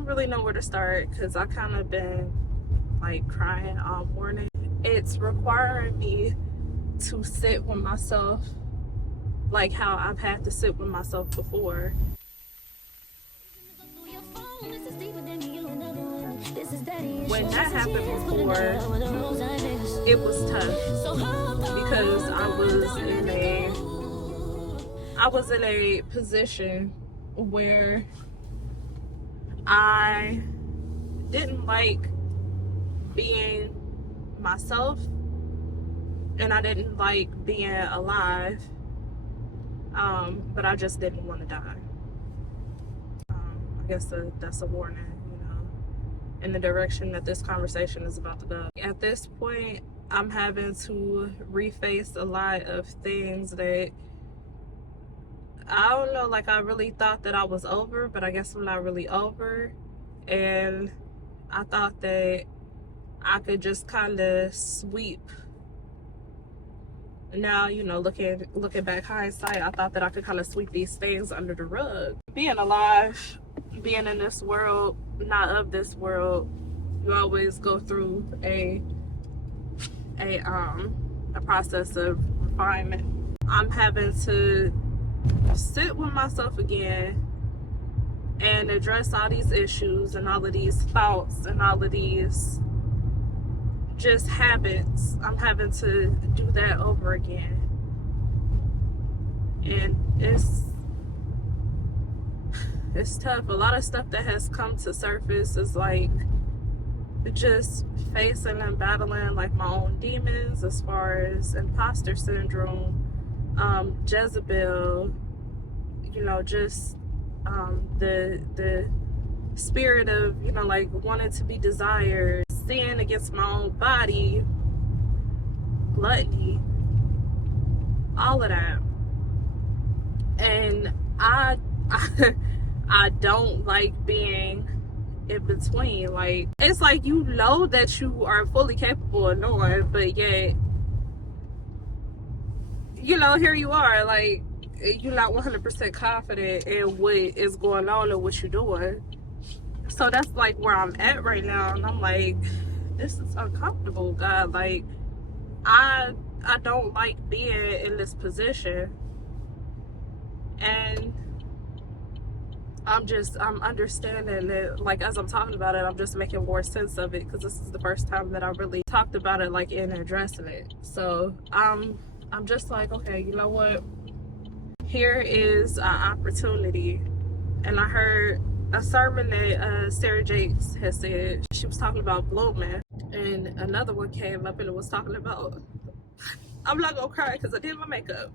don't really know where to start because I kind of been like crying all morning. It's requiring me to sit with myself like how I've had to sit with myself before. When that happened before, it was tough because I was in a position where I didn't like being myself and I didn't like being alive, but I just didn't want to die. I guess that's a warning, in the direction that this conversation is about to go. At this point, I'm having to reface a lot of things that I don't know, like I really thought that I was over, but I guess I'm not really over. And I thought that I could just kind of sweep. Now, looking back hindsight, I thought that I could kind of sweep these things under the rug. Being alive, being in this world, not of this world, you always go through a process of refinement. I'm having to sit with myself again and address all these issues and all of these thoughts and all of these just habits. I'm having to do that over again, and it's tough. A lot of stuff that has come to surface is like just facing and battling like my own demons, as far as imposter syndrome, Jezebel, just the spirit of like wanting to be desired, sin against my own body, gluttony, all of that. And I don't like being in between. Like, it's like that you are fully capable of knowing, but yet here you are, like you're not 100% confident in what is going on and what you're doing. So that's like where I'm at right now, and I'm like, this is uncomfortable, God. Like, I don't like being in this position, and I'm understanding it. Like, as I'm talking about it, I'm just making more sense of it, because this is the first time that I really talked about it, like, in addressing it. So I'm just like, okay, you know what? Here is an opportunity. And I heard a sermon that Sarah Jakes has said. She was talking about blooming, and another one came up and it was talking about, I'm not gonna cry because I did my makeup,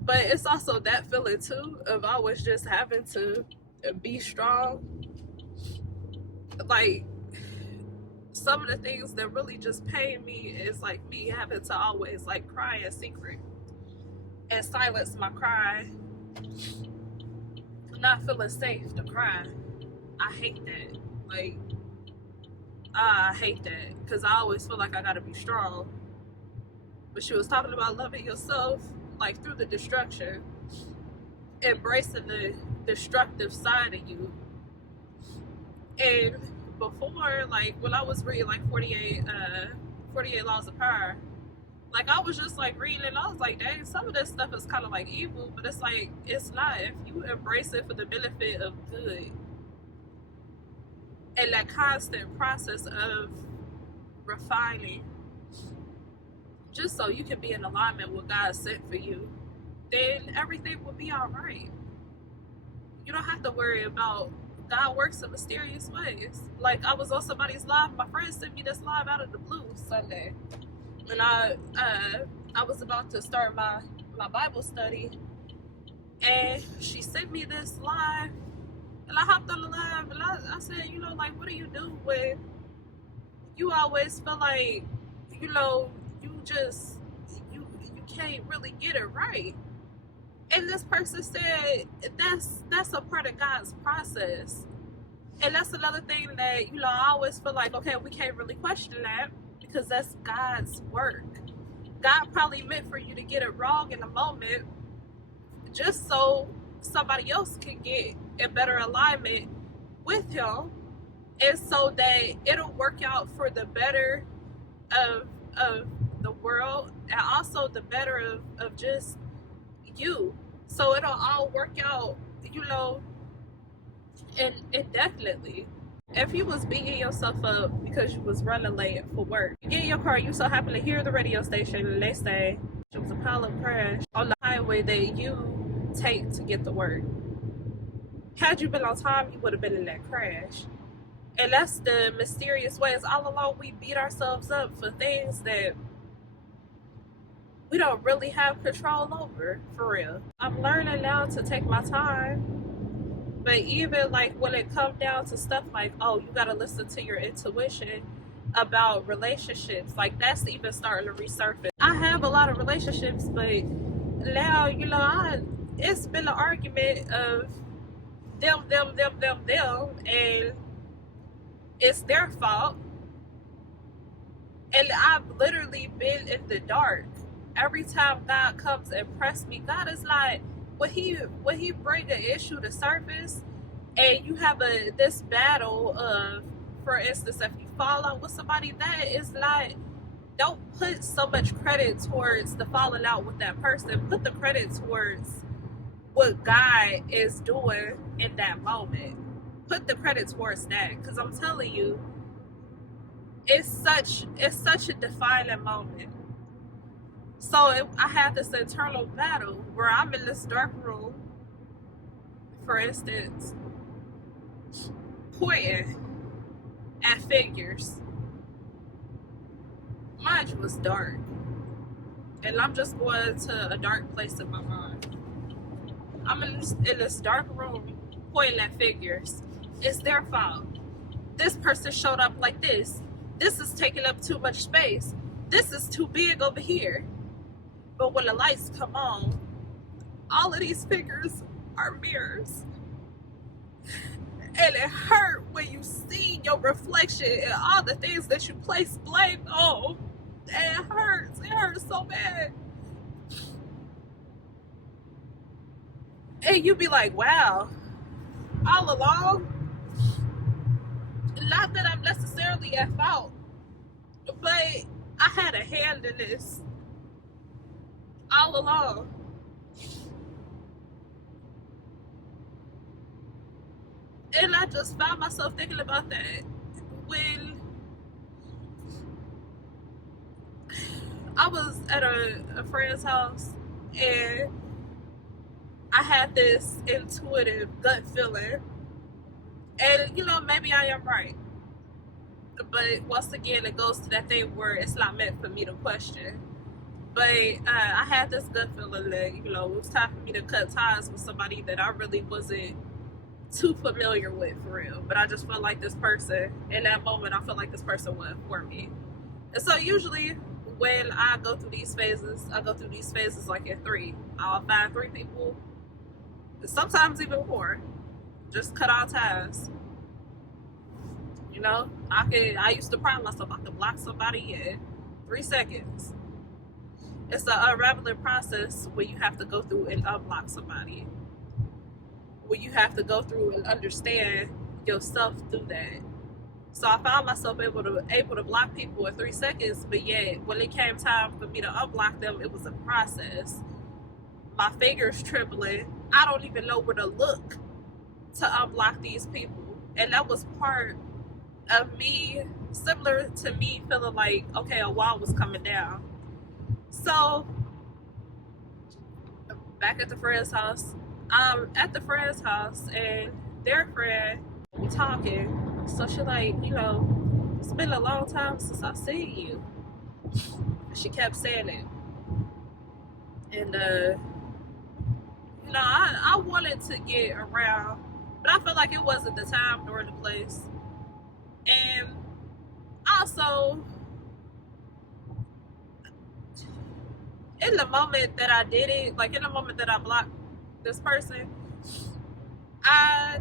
but it's also that feeling too of always just having to be strong. Like, some of the things that really just pain me is like me having to always like cry in secret and silence my cry, not feeling safe to cry. I hate that. Like, I hate that, because I always feel like I gotta be strong. But she was talking about loving yourself, like, through the destruction, embracing the destructive side of you. And before, like, when I was reading like 48 Laws of Power, like, I was just like reading and I was like, dang, some of this stuff is kind of like evil, but it's like, it's not. If you embrace it for the benefit of good, and that constant process of refining, just so you can be in alignment with what God sent for you, then everything will be all right. You don't have to worry about, God works in mysterious ways. Like, I was on somebody's live, my friend sent me this live out of the blue Sunday, and I was about to start my Bible study, and she sent me this live, and I hopped on the live, and I said, like, what do you do when you always feel like, you can't really get it right? And this person said that's a part of God's process. And that's another thing that, I always feel like, okay, we can't really question that, because that's God's work. God probably meant for you to get it wrong in a moment, just so somebody else can get in better alignment with him, and so that it'll work out for the better of the world, and also the better of just you. So it'll all work out, indefinitely. If you was beating yourself up because you was running late for work, you get in your car, you so happen to hear the radio station, and they say it was a pileup crash on the highway that you take to get to work. Had you been on time, you would have been in that crash. And that's the mysterious ways. All along, we beat ourselves up for things that we don't really have control over, for real. I'm learning now to take my time. But even like when it comes down to stuff like, oh, you gotta listen to your intuition about relationships, like that's even starting to resurface. I have a lot of relationships, but now, it's been an argument of them, and it's their fault. And I've literally been in the dark. Every time God comes and press me, God is like, when he bring an issue to surface, and you have this battle of, for instance, if you fall out with somebody, that is like, don't put so much credit towards the falling out with that person. Put the credit towards what God is doing in that moment. Put the credit towards that, because I'm telling you, it's such a defining moment. So I had this internal battle where I'm in this dark room, for instance, pointing at figures. Mind you, was dark, and I'm just going to a dark place in my mind. I'm in this dark room pointing at figures. It's their fault. This person showed up like this. This is taking up too much space. This is too big over here. But when the lights come on, all of these figures are mirrors. And it hurt when you see your reflection and all the things that you place blame on. And it hurts. It hurts so bad. And you be like, wow, all along, not that I'm necessarily at fault, but I had a hand in this all along. And I just found myself thinking about that when I was at a friend's house, and I had this intuitive gut feeling, and maybe I am right, but once again it goes to that thing where it's not meant for me to question. But I had this gut feeling that it was time for me to cut ties with somebody that I really wasn't too familiar with, for real. But I just felt like this person, in that moment, I felt like this person was for me. And so usually when I go through these phases, like in 3. I'll find 3 people, sometimes even more, just cut all ties. I used to pride myself, I could block somebody in 3 seconds. It's an unraveling process where you have to go through and unblock somebody, where you have to go through and understand yourself through that. So I found myself able to block people in 3 seconds, but yet when it came time for me to unblock them, it was a process. My fingers trembling. I don't even know where to look to unblock these people. And that was part of me, similar to me feeling like, okay, a wall was coming down. So back at the friend's house, I'm at the friend's house, and their friend, we talking. So she like, it's been a long time since I've seen you. She kept saying it. And I wanted to get around, but I felt like it wasn't the time nor the place. And also, in the moment that I did it, like in the moment that I blocked this person, I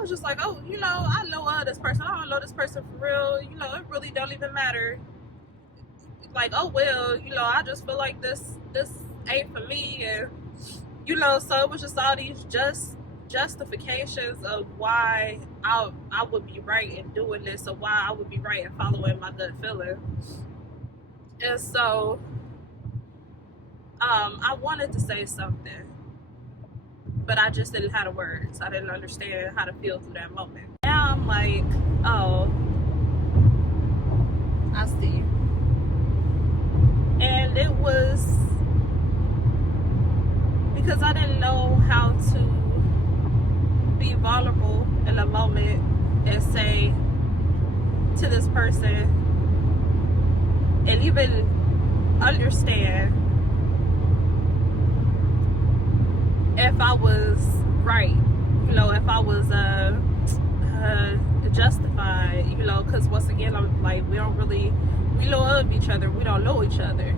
was just like, oh, I know this person. I don't know this person for real. It really don't even matter. Like, oh well, I just feel like this ain't for me, and so it was just all these justifications of why I would be right in doing this, or why I would be right in following my gut feeling. And so I wanted to say something, but I just didn't have the words. I didn't understand how to feel through that moment. Now I'm like, oh, I see. And it was because I didn't know how to be vulnerable in a moment and say to this person and even understand if I was right, if I was justified, because once again, I'm like, we love each other, we don't know each other.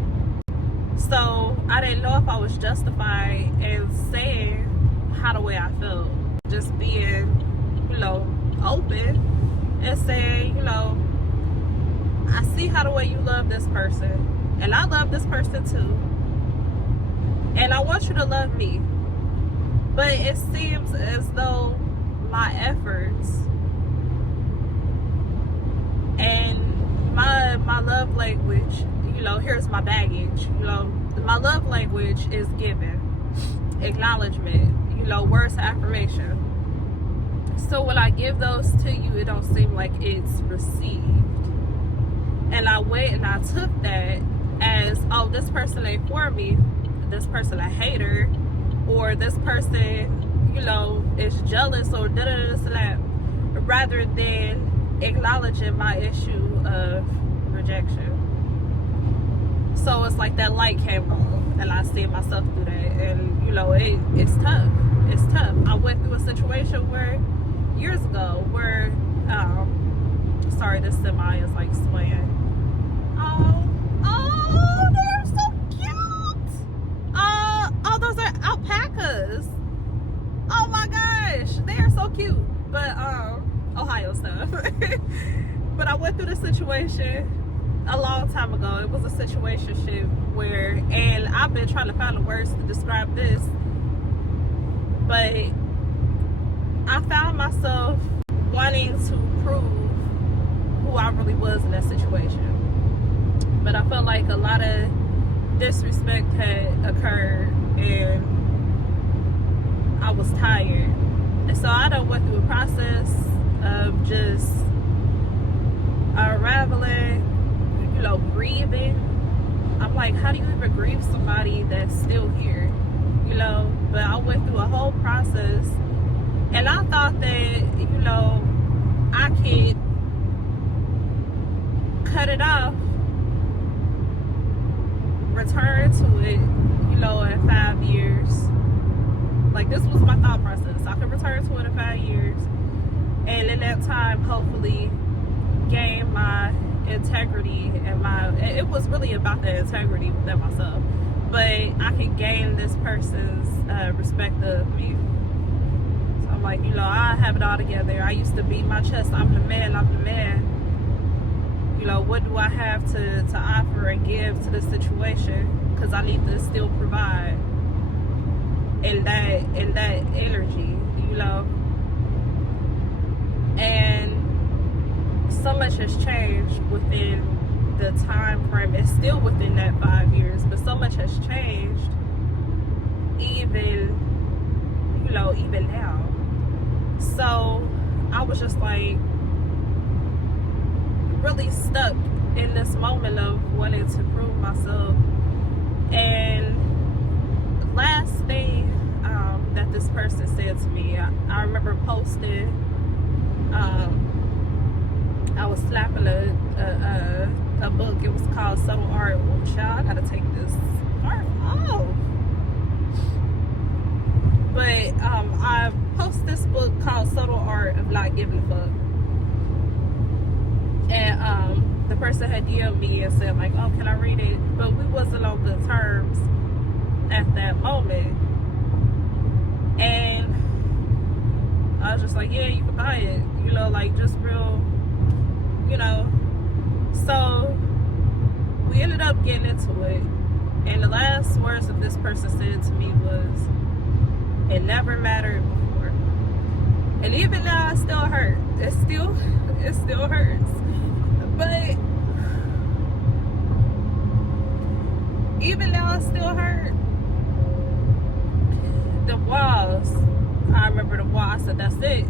So I didn't know if I was justified in saying how the way I felt, just being, open and saying, I see how the way you love this person, and I love this person too, and I want you to love me. But it seems as though my efforts and my love language, here's my baggage, my love language is giving, acknowledgement, words of affirmation. So when I give those to you, it don't seem like it's received. And I went and I took that as, oh, this person ain't for me, this person a hater, or this person, is jealous, or this and that, rather than acknowledging my issue of rejection. So it's like that light came on, and I see myself through that, and it's tough. It's tough. I went through a situation where years ago, where sorry, this semi is like swaying. Oh, they're so cute. Oh, those are alpacas. Oh my gosh, they are so cute. But Ohio stuff. But I went through the situation a long time ago. It was a situationship where, and I've been trying to find the words to describe this, but I found myself wanting to prove who I really was in that situation. But I felt like a lot of disrespect had occurred, and I was tired. And so I done went through a process of just unraveling, grieving. I'm like, how do you even grieve somebody that's still here? But I went through a whole process, and I thought that, I could cut it off, return to it, in 5 years. Like, this was my thought process. I could return to it in 5 years, and in that time, hopefully, gain my integrity and it was really about the integrity within myself, but I could gain this person's respect of me. So I'm like, I have it all together. I used to beat my chest. I'm the man. What do I have to offer and give to this situation? Because I need to still provide in that energy, and so much has changed within the time frame. It's still within that 5 years, but so much has changed even now. So I was just like really stuck in this moment of wanting to prove myself. And last thing that this person said to me, I remember posting, I was slapping a book. It was called Subtle Art. Oh, child, I gotta take this part off. But I posted this book called Subtle Art of Not Giving a Fuck. And the person had DM'd me and said, like, oh, can I read it? But we wasn't on good terms at that moment. And I was just like, yeah, you can buy it. Just real, So we ended up getting into it. And the last words that this person said to me was, it never mattered before. And even now, it still hurt. It still hurts. But even now, it still hurt. The walls, I remember the wall. I said, that's it.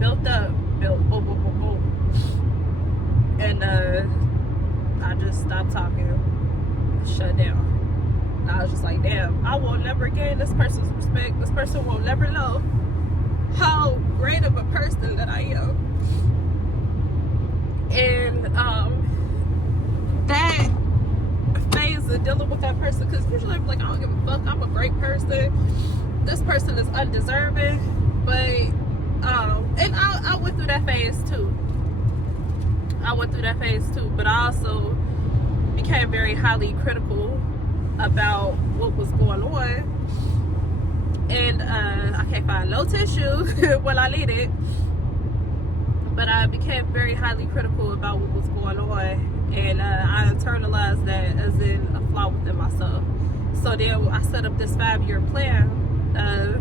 Built up, boom, boom, boom, boom. And I just stopped talking, shut down. And I was just like, damn, I will never gain this person's respect. This person will never know how great of a person that I am. And that phase of dealing with that person, because usually I'm like, I don't give a fuck, I'm a great person, this person is undeserving. But and I went through that phase too. But I also became very highly critical about what was going on. And I can't find no tissue when I need it. But I became very highly critical about what was going on. And I internalized that as in a flaw within myself. So then I set up this 5-year plan of,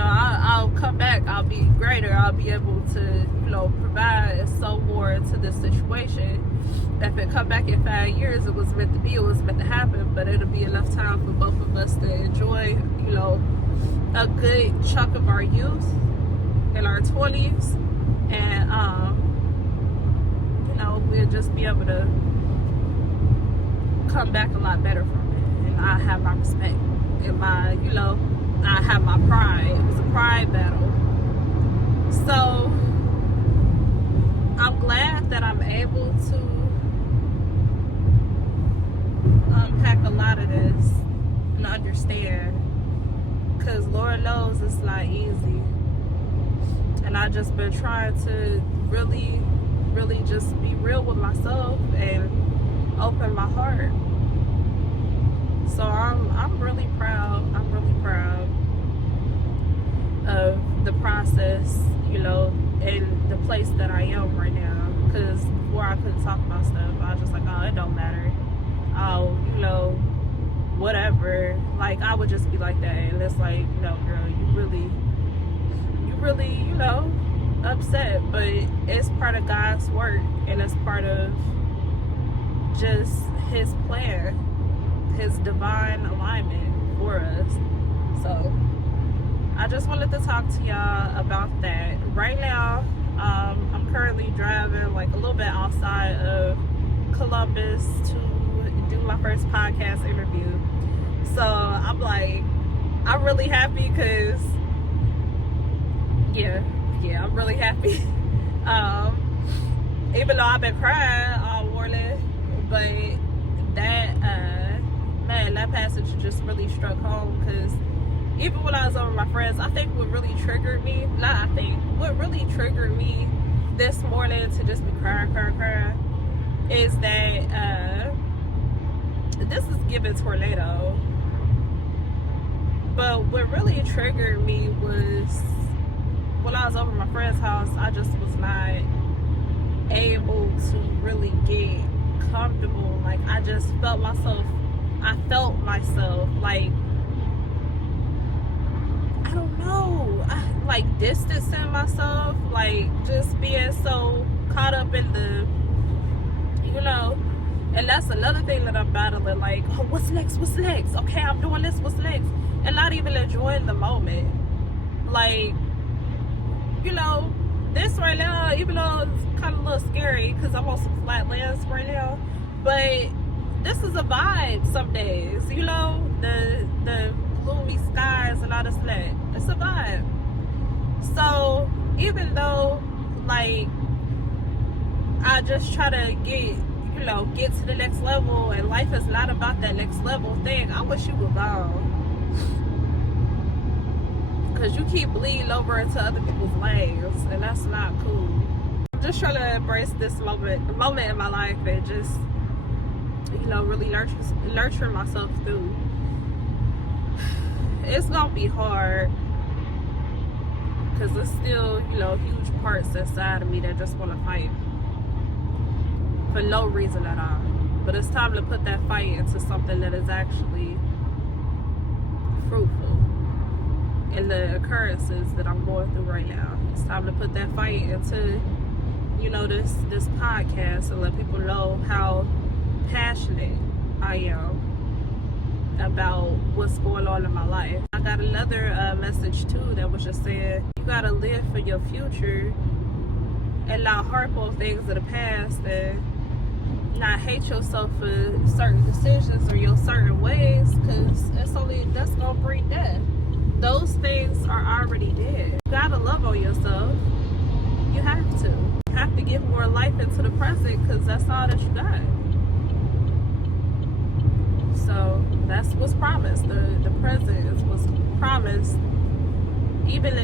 I'll come back, I'll be greater, I'll be able to, provide so more to this situation. If it come back in 5 years, it was meant to be, it was meant to happen, but it'll be enough time for both of us to enjoy, a good chunk of our youth in our 20s, and we'll just be able to come back a lot better from it. And I have my respect and my, I have my pride. It was a pride battle. So I'm glad that I'm able to unpack a lot of this and understand, because Lord knows it's not easy. And I just been trying to really just be real with myself and open my heart. So I'm really proud. I'm really proud of the process, and the place that I am right now. Because before I couldn't talk about stuff, I was just like, oh, it don't matter. Oh, whatever. Like, I would just be like that. And it's like, no, girl, you really, upset. But it's part of God's work, and it's part of just His plan, His divine alignment for us. So I just wanted to talk to y'all about that. Right now, I'm currently driving like a little bit outside of Columbus to do my first podcast interview. So I'm really happy because, I'm really happy. Even though I've been crying all morning, but that passage just really struck home, because even when I was over with my friends, I think what really triggered me this morning to just be crying, is that this is giving tornado. But what really triggered me was when I was over at my friend's house, I just was not able to really get comfortable. Like, I just felt myself like, I don't know, distancing myself, like just being so caught up in the, and that's another thing that I'm battling, like, oh, what's next, okay, I'm doing this, what's next, and not even enjoying the moment. Like, this right now, even though it's kind of a little scary because I'm on some flat lands right now, but this is a vibe some days, the gloomy skies and all this and that. It's a vibe. So even though, like, I just try to get to the next level, and life is not about that next level thing, I wish you were gone. Because you keep bleeding over into other people's lanes, and that's not cool. I'm just trying to embrace this moment in my life, and just, really nurture myself through. It's gonna be hard, because there's still, huge parts inside of me that just want to fight for no reason at all. But it's time to put that fight into something that is actually fruitful. and the occurrences that I'm going through right now. It's time to put that fight into, you know, this podcast and let people know how passionate I am about what's going on in my life. I got another message too that was just saying you gotta live for your future and not harp on things of the past and not hate yourself for certain decisions or your certain ways, because that's gonna bring death. Those things are already dead. You gotta love on yourself. You have to. You have to give more life into the present, because that's all that you got. So that's what's promised. The present is what's promised, even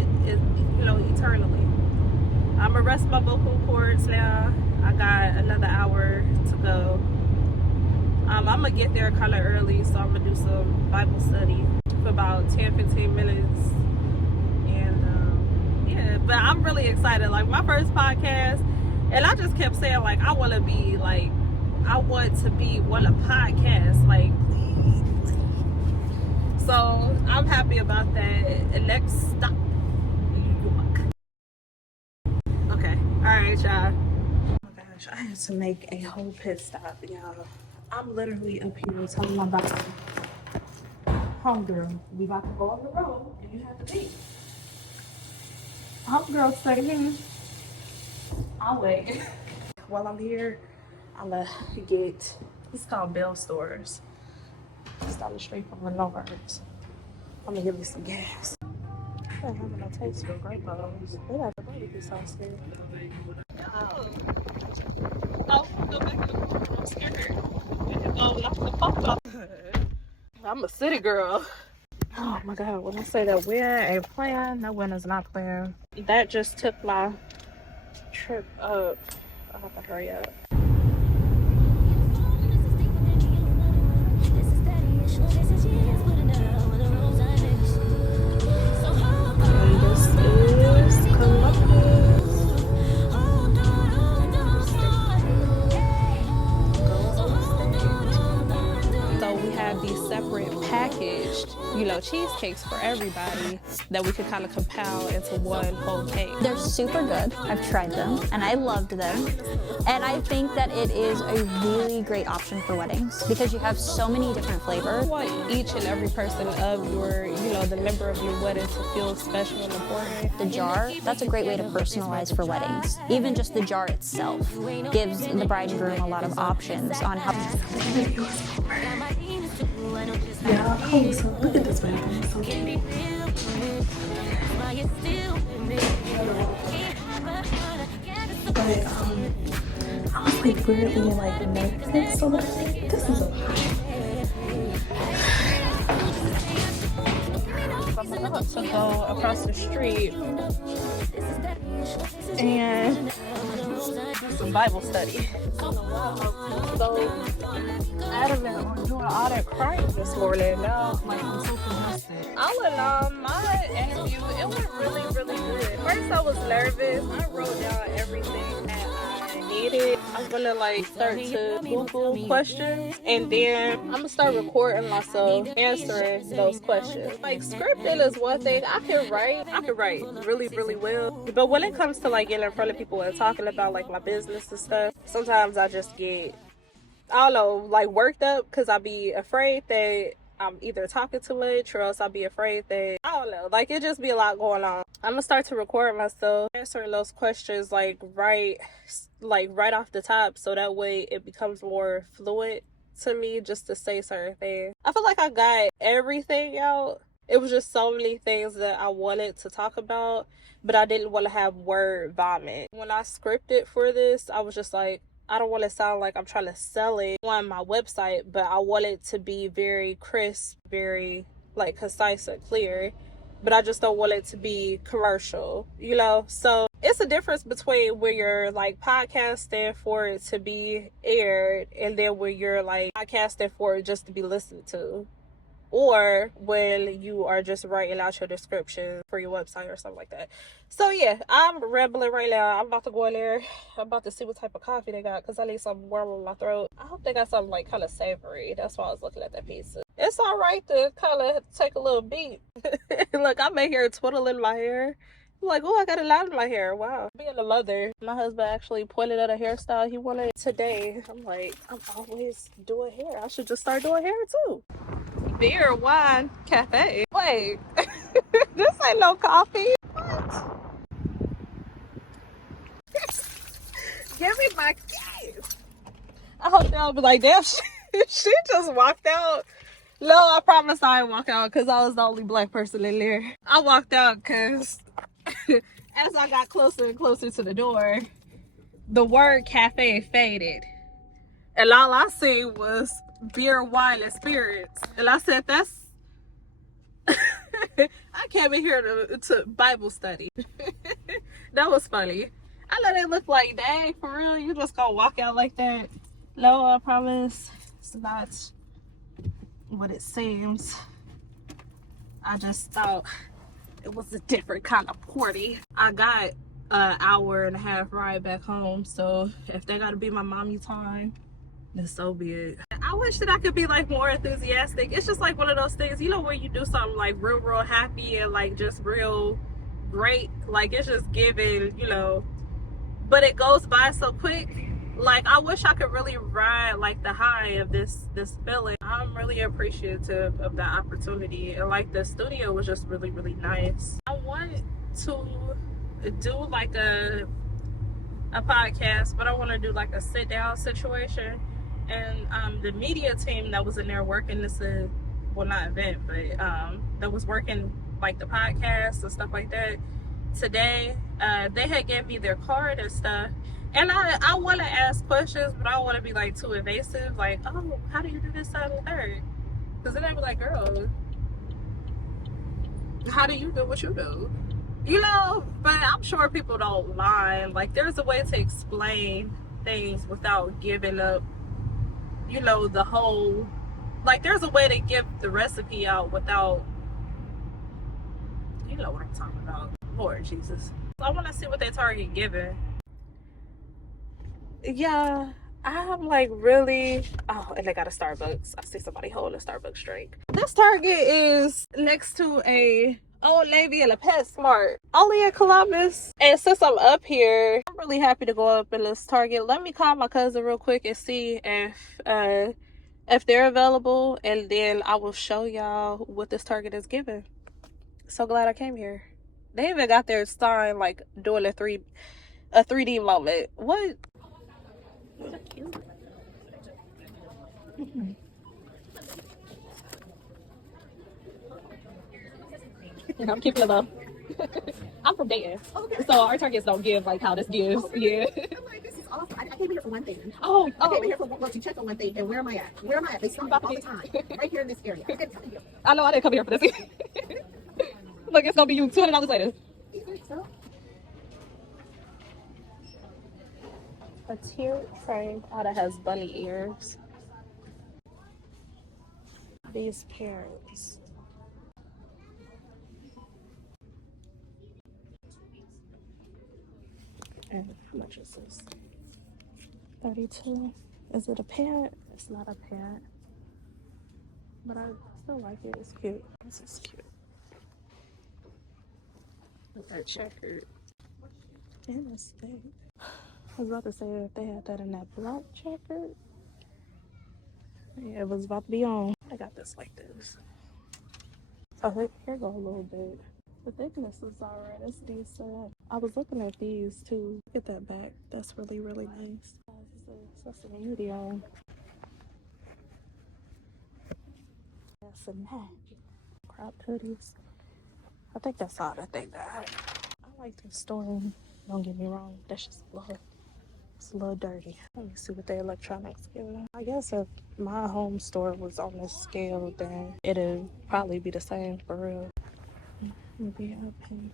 eternally. I'm gonna rest my vocal cords now. I got another hour to go. I'm gonna get there kind of early, so I'm gonna do some Bible study for about 10-15 minutes. And yeah, but I'm really excited. Like, my first podcast, and I just kept saying, like, I want to be on a podcast, like, please. So I'm happy about that. And next stop, New York. Okay, all right, y'all. I had to make a whole pit stop, y'all. I'm literally up here telling my about homegirl, we about to go on the road and you have to be. Homegirl stay here. I'll wait. While I'm here, I'm gonna get, it's called Bell Stores. It's down the street from Lenore's. I'm gonna give me some gas. I don't have no taste for grape bottles. They got the barbecue sauce here. Oh, go back in the corner. I'm scared. Oh, knock the fuck off. I'm a city girl. Oh my god, when I say that wind ain't playing, that wind is not playing. That just took my trip up. I have to hurry up. And this is Columbus. So we have these separate packaged, cheesecakes for everybody that we could kind of compile into one whole cake. They're super good. I've tried them and I loved them. And I think that it is a really great option for weddings because you have so many different flavors. I want each and every person of your, the member of your wedding to feel special and important. The jar, that's a great way to personalize for weddings. Even just the jar itself gives the bride and groom a lot of options on how. Yeah, oh, so look at this bathroom. It's so cute. But I was weirdly nervous a little bit. This is a lot. I'm about to go across the street and some Bible study. So adamant on doing all that crying this morning. Now, I'm so congested. All in all, my interview, it went really, really good. First, I was nervous. I wrote down everything that I needed. I'm gonna start to Google questions, and then I'm gonna start recording myself answering those questions. Scripting is one thing. I can write really, really well. But when it comes to getting in front of people and talking about my business and stuff, sometimes I just get, I don't know, worked up because I be afraid that I'm either talking too much or else I'll be afraid that, I don't know, it just be a lot going on. I'm gonna start to record myself answering those questions right off the top, so that way it becomes more fluid to me just to say certain things. I feel like I got everything out. It was just so many things that I wanted to talk about, but I didn't want to have word vomit. When I scripted for this, I was just I don't want to sound like I'm trying to sell it on my website, but I want it to be very crisp, very concise and clear, but I just don't want it to be commercial, So it's a difference between where you're podcasting for it to be aired and then where you're podcasting for it just to be listened to, or when you are just writing out your description for your website or something like that. So yeah, I'm rambling right now. I'm about to go in there. I'm about to see what type of coffee they got because I need something warm in my throat. I hope they got something kind of savory. That's why I was looking at that pizza. it's all right to kind of take a little beat. Look, I'm in here twiddling my hair. I'm like, oh, I got a lot in my hair. Wow. Being a mother, my husband actually pointed at a hairstyle he wanted today. I'm like, I'm always doing hair. I should just start doing hair too. Beer, wine, cafe. Wait, this ain't no coffee. What? Give me my keys. I hope they'll be like, damn, she just walked out. No, I promise I didn't walk out because I was the only black person in there. I walked out because as I got closer and closer to the door, the word cafe faded. And all I seen was beer, wine, and spirits. And I said, that's... I came in here to Bible study. That was funny. I know they look like, dang, for real, you just gonna walk out like that? No, I promise it's not what it seems. I just thought it was a different kind of party. I got an hour and a half ride back home, so if they gotta be my mommy time, then so be it. I wish that I could be like more enthusiastic. It's just like one of those things, you know, when you do something like real happy and like just real great, like it's just giving, you know, but it goes by so quick. Like I wish I could really ride like the high of this feeling. I'm really appreciative of that opportunity, and like the studio was just really nice. I want to do like a podcast, but I want to do like a sit down situation. And the media team that was in there working this well, not event, but that was working like the podcast and stuff like that today, they had gave me their card and stuff, and I want to ask questions, but I don't want to be like too invasive, like, oh, how do you do this, that, and the third? Because then I'd be like, girl, how do you do what you do? You know, but I'm sure people don't mind. Like, there's a way to explain things without giving up, you know, the whole, like, there's a way to give the recipe out without, you know what I'm talking about. Lord Jesus. I want to see what they Target giving. Yeah, I'm like really... Oh, and they got a Starbucks. I see somebody holding a Starbucks drink. This Target is next to a Old Navy and a PetSmart. Only in Columbus. And since I'm up here, I'm really happy to go up in this Target. Let me call my cousin real quick and see if they're available. And then I will show y'all what this Target is giving. So glad I came here. They even got their sign like doing a 3D moment. What? So cute. I'm keeping it low. I'm from Dayton, so our Targets don't give like how this gives. Yeah. This is awesome. I came here for one thing. Oh. I came here for to check on one thing. And where am I at? Where am I at? They stop me all the time. Right here in this area. I'm telling you. I know I didn't come here for this. Look, it's gonna be you $200 later. You think so? A tiered frame. Oh, that has bunny ears. These parents. And how much is this? 32. Is it a parrot? It's not a parrot. But I still like it. It's cute. This is cute. They're checkered. And it's big. I was about to say if they had that in that black checkered. Yeah, it was about to be on. I got this like this. So here go a little bit. The thickness is alright. It's decent. I was looking at these too. Look at that back. That's really nice. That's a medium. That's a match. Crop hoodies. I think that's all that they got. I like this store. Don't get me wrong. That's just it's a little dirty. Let me see what the electronics give. I guess if my home store was on this scale, then it'd probably be the same for real. Maybe I'll pay you.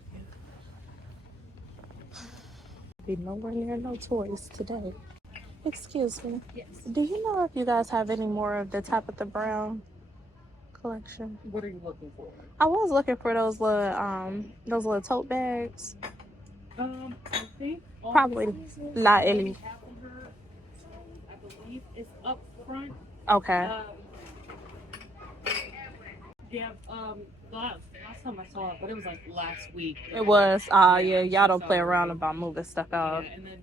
Be nowhere near no toys today. Excuse me. Yes. Do you know if you guys have any more of the Tabitha Brown collection? What are you looking for? I was looking for those little tote bags. I think Probably not any. I believe it's up front. Okay. Yeah, last time I saw it, but it was like last week. It was. Yeah, y'all don't play around about moving stuff out. Yeah, and then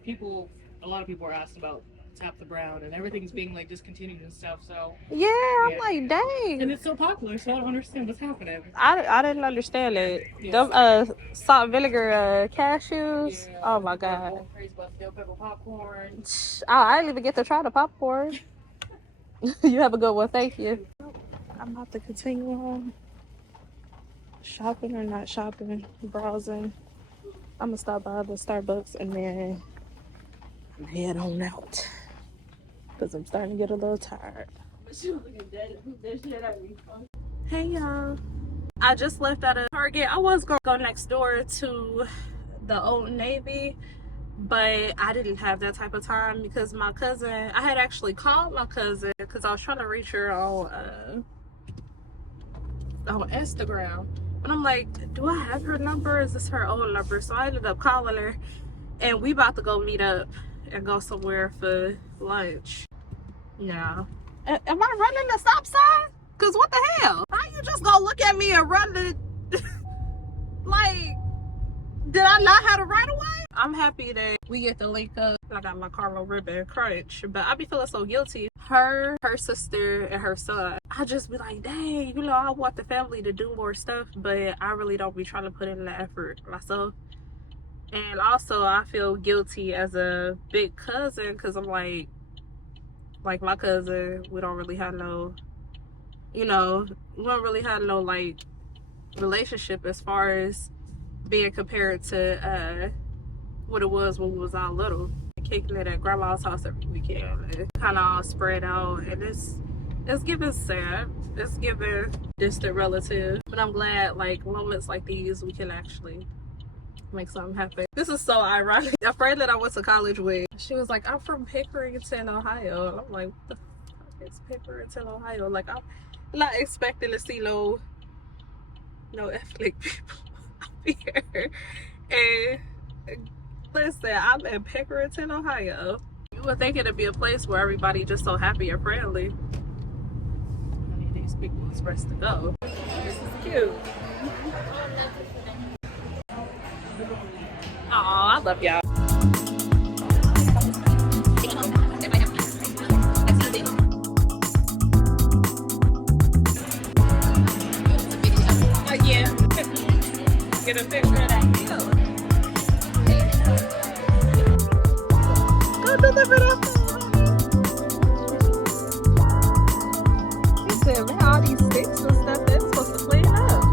a lot of people were asked about Tap the Brown, and everything's being like discontinued and stuff. So Yeah, yeah. I'm like, dang. And it's so popular, so I don't understand what's happening. I didn't understand it. Yeah. Them salt and vinegar cashews. Yeah, Oh my people are god. going crazy about Dill Pepper popcorn. I didn't even get to try the popcorn. You have a good one. Thank you. I'm about to continue on shopping or not shopping, browsing. I'm gonna stop by the Starbucks and then head on out because I'm starting to get a little tired. Hey y'all, I just left out of Target. I was gonna go next door to the Old Navy, but I didn't have that type of time because my cousin, I had actually called my cousin because I was trying to reach her on Instagram, and I'm like, do I have her number? Is this her old number? So I ended up calling her, and we about to go meet up and go somewhere for lunch. Yeah. Am I running the stop sign? Cause what the hell? How you just gonna look at me and run the like? Did I not have the right of way? I'm happy that we get to link up. I got my Carlo ribbon crunch, but I be feeling so guilty. Her sister, and her son. I just be like, dang, you know, I want the family to do more stuff, but I really don't be trying to put in the effort myself. And also, I feel guilty as a big cousin because I'm like my cousin, we don't really have no, you know, we don't really have no like relationship as far as being compared to what it was when we was all little, kicking it at grandma's house every weekend, and kind of all spread out, and it's giving sad, it's giving distant relative. But I'm glad like moments like these we can actually make something happen. This is so ironic. A friend that I went to college with, she was like, I'm from Pickerington, Ohio. And I'm like, what the fuck is Pickerington, Ohio? Like, I'm not expecting to see no ethnic people up here. And listen, I'm in Pickerington, Ohio. You would think it'd be a place where everybody just so happy and friendly. I mean, these people express to go. This is cute. Oh, I love y'all. Yeah. Get a picture of that hill. Go deliver that food. He said, man, all these sticks and stuff, they're supposed to clean up.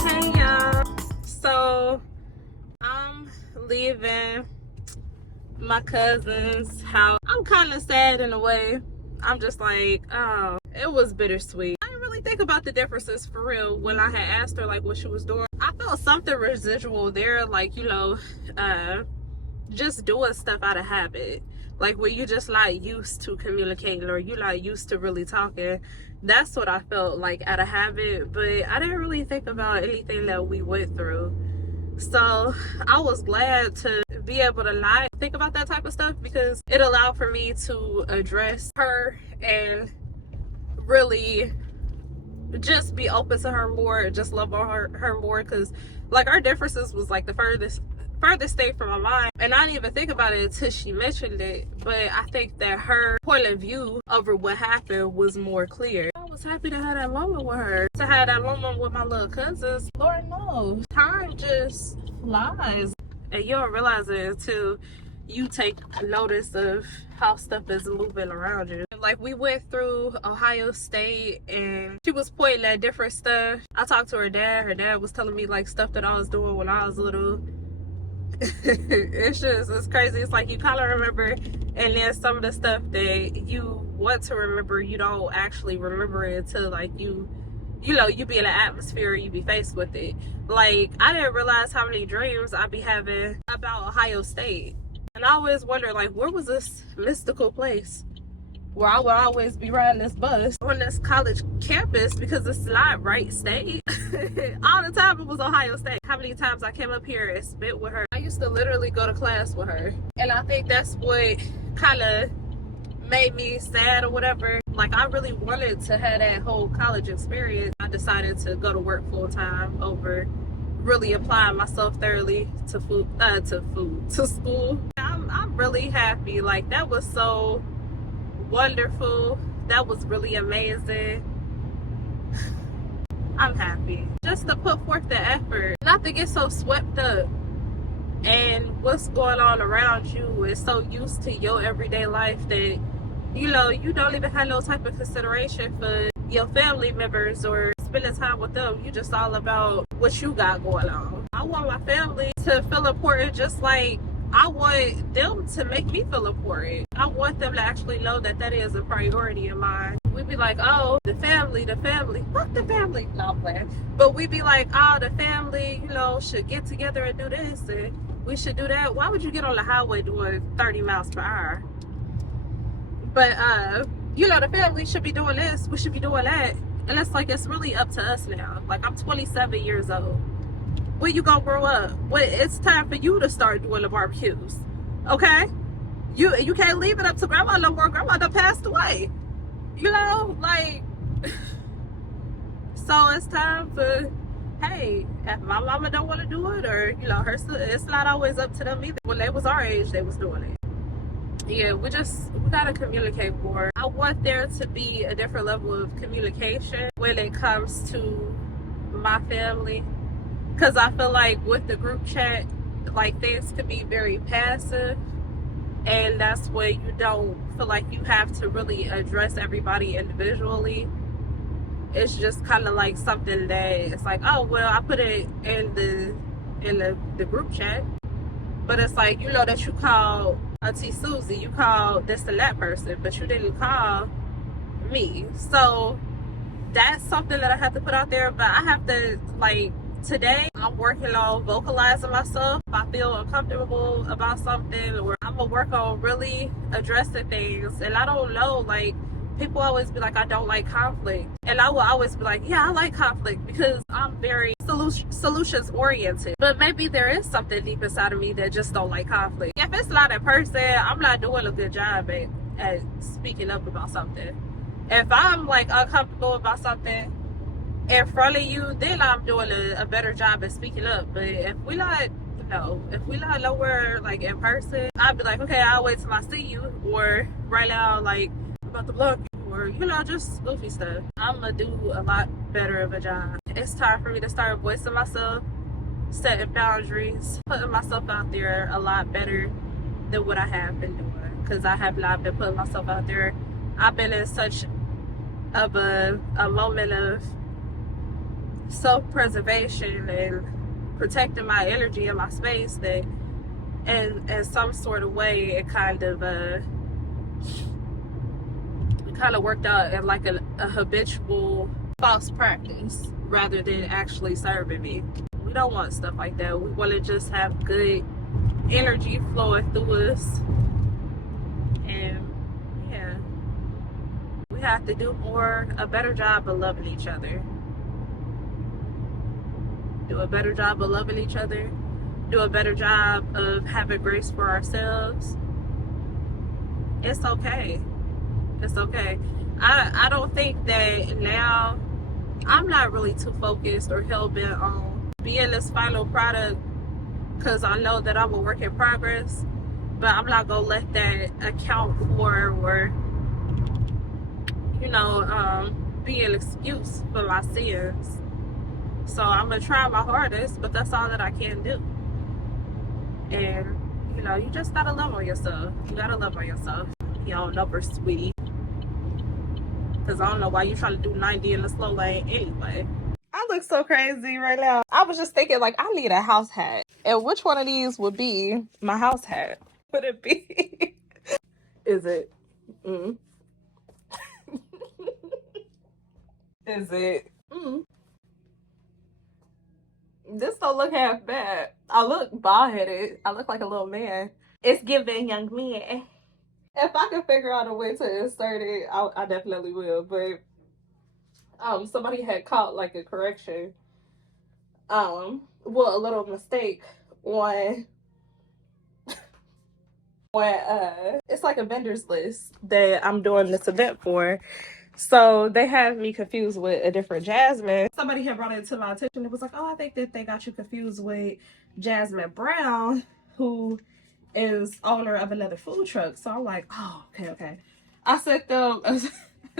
Hey y'all. So I'm leaving my cousin's house. I'm kind of sad in a way. I'm just like, oh, it was bittersweet. I didn't really think about the differences for real when I had asked her like what she was doing. I felt something residual there, like, you know, just doing stuff out of habit, like when you just not used to communicating or you're not used to really talking. That's what I felt like out of habit, but I didn't really think about anything that we went through. So I was glad to be able to not think about that type of stuff because it allowed for me to address her and really just be open to her more, just love on her more, because like our differences was like the furthest thing from my mind, and I didn't even think about it until she mentioned it. But I think that her point of view over what happened was more clear. I was happy to have that moment with her, to have that moment with my little cousins. Lord knows, time just flies, and you don't realize it until you take notice of how stuff is moving around you. Like we went through Ohio State and she was pointing at different stuff. I talked to her dad was telling me like stuff that I was doing when I was little. It's crazy. It's like you kind of remember, and then some of the stuff that you want to remember, you don't actually remember it until like you know, you be in an atmosphere, you be faced with it. Like I didn't realize how many dreams I be having about Ohio State. And I always wonder, like, where was this mystical place where I would always be riding this bus on this college campus, because it's not Wright State. All the time it was Ohio State. How many times I came up here and spent with her. I used to literally go to class with her. And I think that's what kind of made me sad or whatever. Like, I really wanted to have that whole college experience. I decided to go to work full time over really applying myself thoroughly to school. I'm really happy. Like, that was so wonderful. That was really amazing. I'm happy just to put forth the effort, not to get so swept up and what's going on around you is so used to your everyday life that you don't even have no type of consideration for your family members or spending time with them. You just all about what you got going on. I want my family to feel important just like I want them to make me feel important. I want them to actually know that that is a priority of mine. We'd be like, oh, the family, fuck the family. No, I'm playing. But we'd be like, oh, the family, should get together and do this and we should do that. Why would you get on the highway doing 30 miles per hour? But, the family should be doing this. We should be doing that. And it's like, it's really up to us now. Like, I'm 27 years old. When you gonna grow up? Well, it's time for you to start doing the barbecues. Okay? You can't leave it up to grandma no more. Grandma done passed away. So it's time for, hey, if my mama don't want to do it, or it's not always up to them either. When they was our age, they was doing it. Yeah, we gotta communicate more. I want there to be a different level of communication when it comes to my family, because I feel like with the group chat, like, things could be very passive, and that's where you don't feel like you have to really address everybody individually. It's just kind of like something that it's like, oh, well, I put it in the group chat, but it's like, that you call Auntie Susie, you call this and that person, but you didn't call me. So that's something that I have to put out there. But I have to, like, today I'm working on vocalizing myself. If I feel uncomfortable about something, or I'm gonna work on really addressing things. And I don't know, like, people always be like, I don't like conflict, and I will always be like, yeah, I like conflict, because I'm very solutions oriented. But maybe there is something deep inside of me that just don't like conflict. If it's not a person, I'm not doing a good job at speaking up about something. If I'm, like, uncomfortable about something in front of you, then I'm doing a better job at speaking up. But if we not nowhere, like, in person, I'd be like, okay, I'll wait till I see you, or right now, like, I'm about to block you, or just goofy stuff. I'm gonna do a lot better of a job. It's time for me to start voicing myself, setting boundaries, putting myself out there a lot better than what I have been doing, because I have not been putting myself out there. I've been in such of a moment of self-preservation and protecting my energy and my space that in some sort of way it kind of worked out in like a habitual false practice rather than actually serving me. We don't want stuff like that. We want to just have good energy flowing through us. And yeah, we have to do a better job of loving each other. Do a better job of loving each other. Do a better job of having grace for ourselves. It's okay. It's okay. I don't think that now, I'm not really too focused or hell-bent on being this final product, because I know that I'm a work in progress, but I'm not gonna let that account for or be an excuse for my sins. So I'm gonna try my hardest, but that's all that I can do. And you just gotta love on yourself. You gotta love on yourself. Number, sweetie. Because I don't know why you're trying to do 90 in the slow lane anyway. I look so crazy right now. I was just thinking, like, I need a house hat. And which one of these would be my house hat? Would it be? Is it? Is it? This don't look half bad. I look bald-headed. I look like a little man. It's giving young man. If I can figure out a way to insert it, I definitely will. But somebody had caught, like, a correction. A little mistake on It's like a vendor's list that I'm doing this event for. So they have me confused with a different Jasmine. Somebody had brought it to my attention. It was like, oh, I think that they got you confused with Jasmine Brown, who is owner of another food truck. So I'm like, oh, okay. I sent them a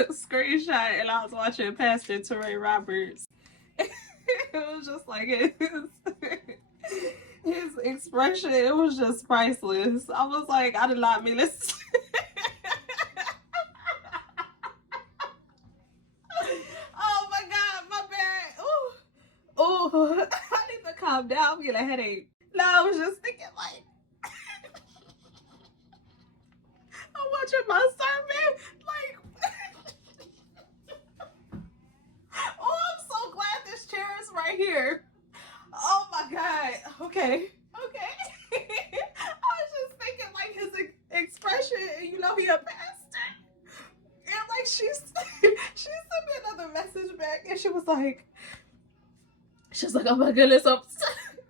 screenshot and I was watching Pastor Teray Roberts. It was just like his expression, it was just priceless. I was like, I did not mean this. Oh my God, my bad. Ooh, I need to calm down. I'm getting a headache. No, I was just thinking like, I'm watching my sermon. Like, oh, I'm so glad this chair is right here. Oh my God. Okay. I was just thinking like his expression, you know, he a pastor. And like she sent me another message back and she was like, oh my goodness, I'm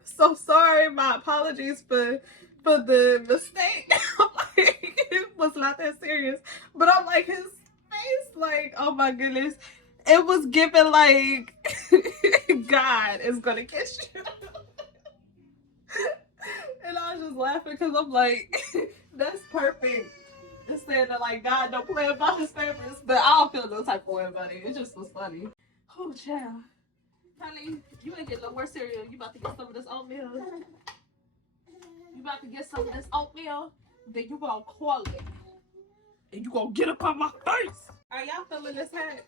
so sorry. My apologies for the mistake. I'm like, it was not that serious. But I'm like, his face, like, oh my goodness. It was given like God is gonna get you. And I was just laughing because I'm like, that's perfect. It's saying that like God don't play about his favorites, but I don't feel no type of way about it. It just was funny. Oh child. Honey, you ain't getting no more cereal. You about to get some of this oatmeal. Then you gonna call it. And you gonna get up on my face. Are y'all feeling this hat?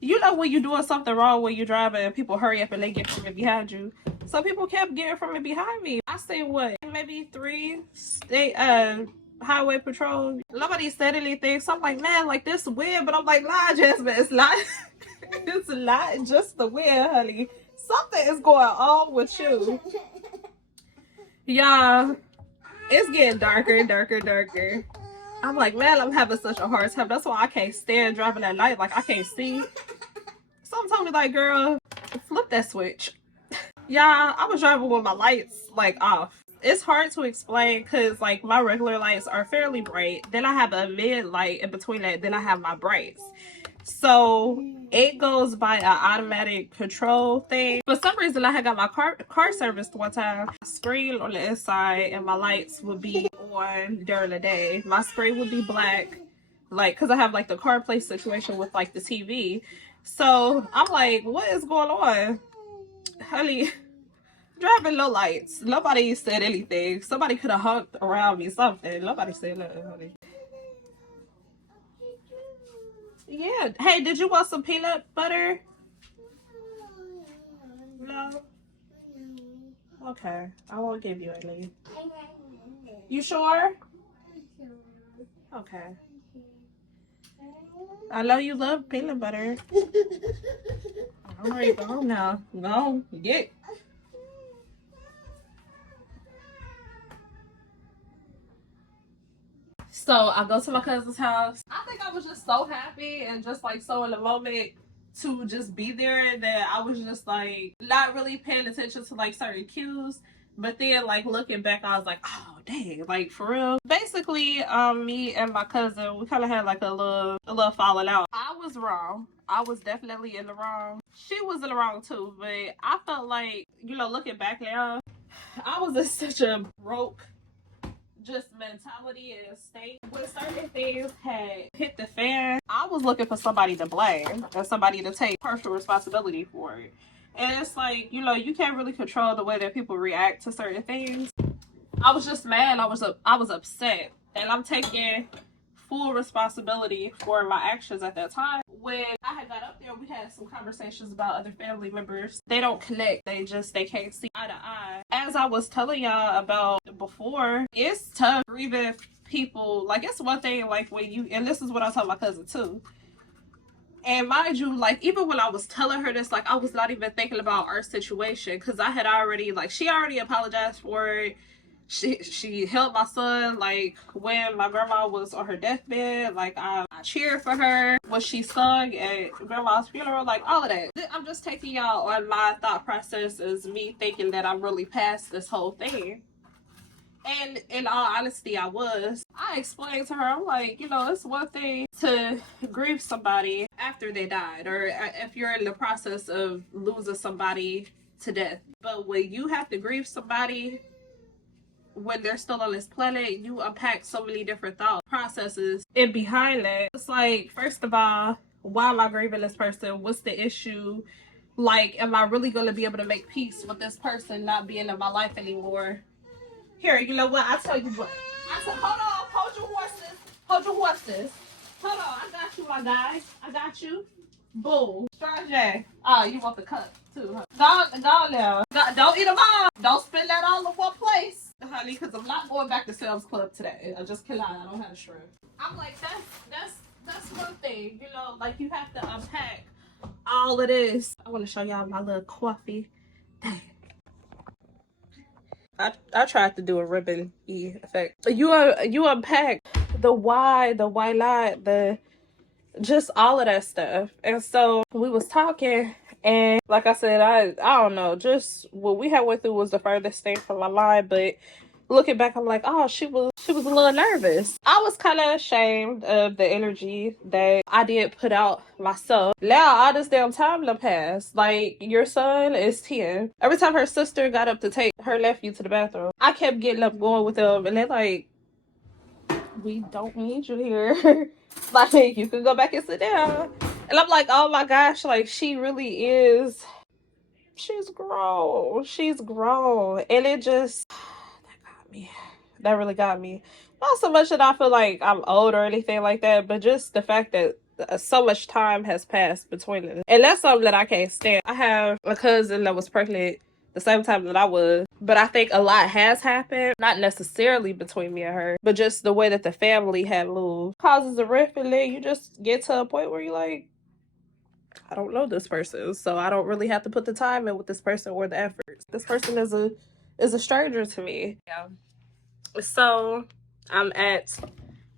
You know when you're doing something wrong when you're driving and people hurry up and they get from it behind you. So people kept getting from it behind me. I say what? Maybe 3 state highway patrol. Nobody said anything. So I'm like, man, like this weird. But I'm like, nah, Jasmine, it's not. It's not just the wind, honey. Something is going on with you. Y'all, it's getting darker and darker. I'm like, man, I'm having such a hard time. That's why I can't stand driving at night. Like, I can't see. Someone told me, like, girl, flip that switch. Y'all, I was driving with my lights, like, off. It's hard to explain because, like, my regular lights are fairly bright. Then I have a mid light in between that. Then I have my brights. So it goes by an automatic control thing. For some reason, I had got my car serviced one time. Screen on the inside and my lights would be on during the day. My screen would be black, like, because I have like the CarPlay situation with like the TV. So I'm like, what is going on? Honey, driving low lights. Nobody said anything. Somebody could have honked around me, something. Nobody said nothing, honey. Yeah. Hey, did you want some peanut butter? No? Okay. I won't give you any. You sure? Okay. I know you love peanut butter. All right, go on now. Go. Get. So I go to my cousin's house. I think I was just so happy and just like so in the moment to just be there that I was just like not really paying attention to like certain cues. But then like looking back, I was like, oh dang, like for real. Basically, me and my cousin, we kind of had like a little falling out. I was wrong. I was definitely in the wrong. She was in the wrong too, but I felt like, you know, looking back now, I was in such a broke just mentality and state. When certain things had hit the fan, I was looking for somebody to blame and somebody to take partial responsibility for it. And it's like, you know, you can't really control the way that people react to certain things. I was just mad. I was upset, and I'm taking full responsibility for my actions at that time. When I had got up there, we had some conversations about other family members. They don't connect. They can't see eye to eye. As I was telling y'all about before, it's tough grieving people. Like, it's one thing, like, when you, and this is what I told my cousin too. And mind you, like, even when I was telling her this, like, I was not even thinking about our situation, because I had already, like, she already apologized for it. She held my son, like, when my grandma was on her deathbed. Like, I cheered for her when she sung at grandma's funeral, like, all of that. I'm just taking y'all on my thought process as me thinking that I'm really past this whole thing. And in all honesty, I was. I explained to her, I'm like, you know, it's one thing to grieve somebody after they died, or if you're in the process of losing somebody to death. But when you have to grieve somebody when they're still on this planet, you unpack so many different thought processes. And behind that, it's like, first of all, why am I grieving this person? What's the issue? Like, am I really going to be able to make peace with this person not being in my life anymore? Here, you know what? I'll tell you what. I said, hold on, hold your horses. Hold your horses. Hold on, I got you, my guy. I got you. Boom. Strategy. Oh, you want the cup too, huh? Go now. Don't eat them all. Don't spend that all in one place, honey, because I'm not going back to Sam's Club today. I just cannot. I don't have a shrimp. I'm like, that's one thing, you know, like you have to unpack all of this. I want to show y'all my little coffee. Dang. I tried to do a ribbon effect. You unpack the why not, the just all of that stuff. And so we was talking, and like I said, I don't know, just what we had went through was the furthest thing from my mind. But looking back, I'm like, oh, she was a little nervous. I was kind of ashamed of the energy that I did put out myself. Now all this damn time done passed. Like, your son is 10. Every time her sister got up to take her nephew to the bathroom, I kept getting up going with them, and they're like, we don't need you here. Like, you can go back and sit down. And I'm like, oh my gosh, like, she really is, she's grown. And it just, that got me. That really got me. Not so much that I feel like I'm old or anything like that, but just the fact that so much time has passed between us. And that's something that I can't stand. I have a cousin that was pregnant the same time that I was, but I think a lot has happened, not necessarily between me and her, but just the way that the family had moved causes a rift. And then you just get to a point where you're like, I don't know this person, so I don't really have to put the time in with this person or the effort. This person is a stranger to me. Yeah. So I'm at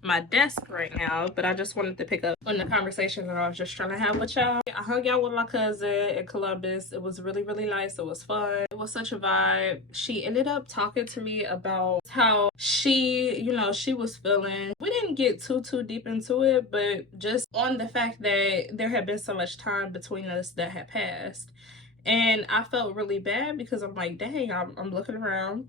my desk right now, but I just wanted to pick up on the conversation that I was just trying to have with y'all. I hung out with my cousin in Columbus. It was really, really nice. It was fun. It was such a vibe. She ended up talking to me about how she, you know, she was feeling. We didn't get too deep into it, but just on the fact that there had been so much time between us that had passed. And I felt really bad because I'm like, dang, I'm looking around.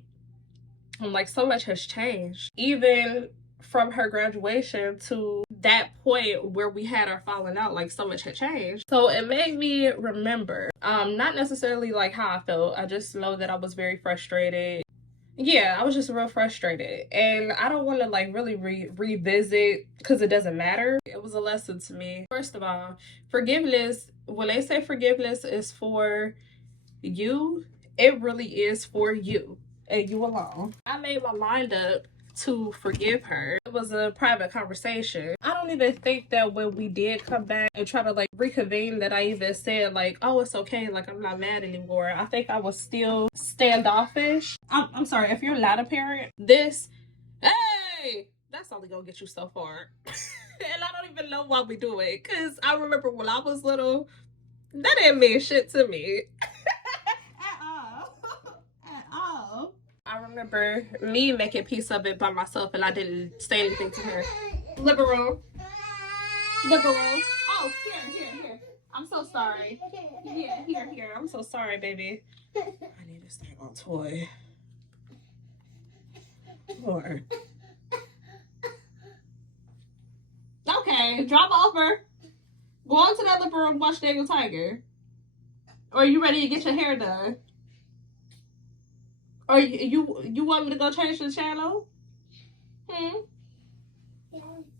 I'm like, so much has changed. Even from her graduation to that point where we had our falling out, like, so much had changed. So it made me remember, not necessarily like how I felt. I just know that I was very frustrated. Yeah, I was just real frustrated, and I don't want to like really revisit because it doesn't matter. It was a lesson to me. First of all, forgiveness, when they say forgiveness is for you, it really is for you and you alone. I made my mind up to forgive her. It was a private conversation. I don't even think that when we did come back and try to like reconvene that I even said like, oh, it's okay, like I'm not mad anymore. I think I was still standoffish. I'm sorry, if you're not a parent, this, hey, that's only gonna get you so far. And I don't even know why we do it, because I remember when I was little, that didn't mean shit to me. At all. I remember me making peace of it by myself, and I didn't say anything to her. Liberal. Oh, here. I'm so sorry. Yeah, here. I'm so sorry, baby. I need to stay on toy. Lord. Okay, drop over. Go on to that living room and watch Daniel Tiger. Or are you ready to get your hair done? Or you want me to go change the channel? Yeah,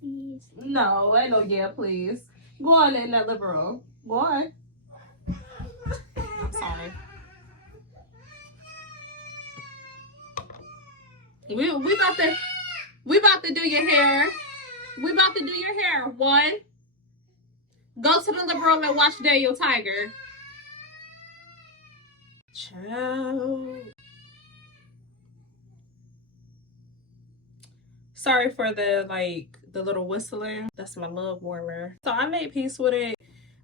please. No, ain't no yeah, please. Go on in that living room. Go on. I'm sorry. We about to do your hair. We about to do your hair. One. Go to the living room and watch Daniel Tiger. Ciao. Sorry for the little whistling. That's my love warmer. So I made peace with it.